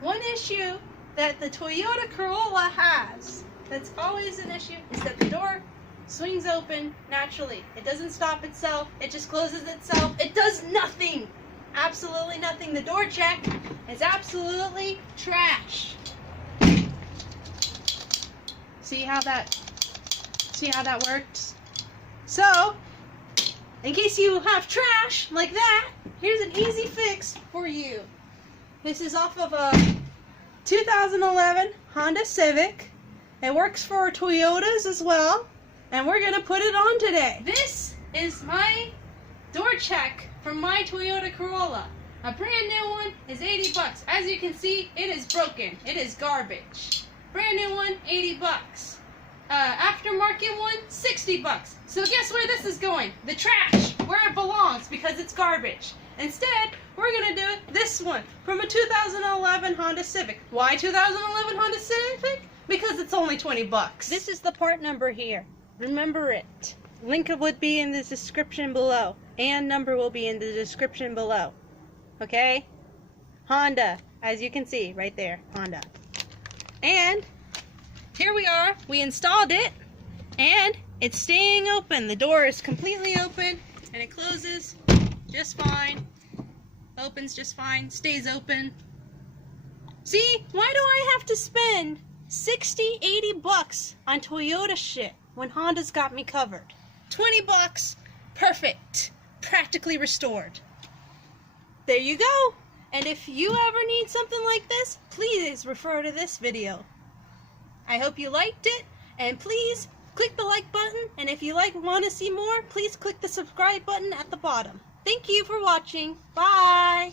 one issue that the Toyota Corolla has, that's always an issue, is that the door swings open naturally. It doesn't stop itself. It just closes itself. It does nothing. Absolutely nothing. The door check is absolutely trash. See how that works? So, in case you have trash like that, here's an easy fix for you. This is off of a 2011 Honda Civic. It works for Toyotas as well, and we're gonna put it on today. This is my door check from my Toyota Corolla. A brand new one is 80 bucks. As you can see, it is broken. It is garbage. Brand new one, 80 bucks. Aftermarket one, 60 bucks. So guess where this is going? The trash, where it belongs, because it's garbage. Instead, we're gonna do this one from a 2011 Honda Civic. Why 2011 Honda Civic? Because it's only 20 bucks. This is the part number here. Remember it. Link would be in the description below, and number will be in the description below. Okay? Honda, as you can see right there, Honda. And here we are. We installed it, and it's staying open. The door is completely open, and it closes just fine. Opens just fine. Stays open. See? Why do I have to spend 60, 80 bucks on Toyota shit when Honda's got me covered? 20 bucks. Perfect. Practically restored. There you go. And if you ever need something like this, please refer to this video. I hope you liked it, and please click the like button, and if you want to see more, please click the subscribe button at the bottom. Thank you for watching. Bye!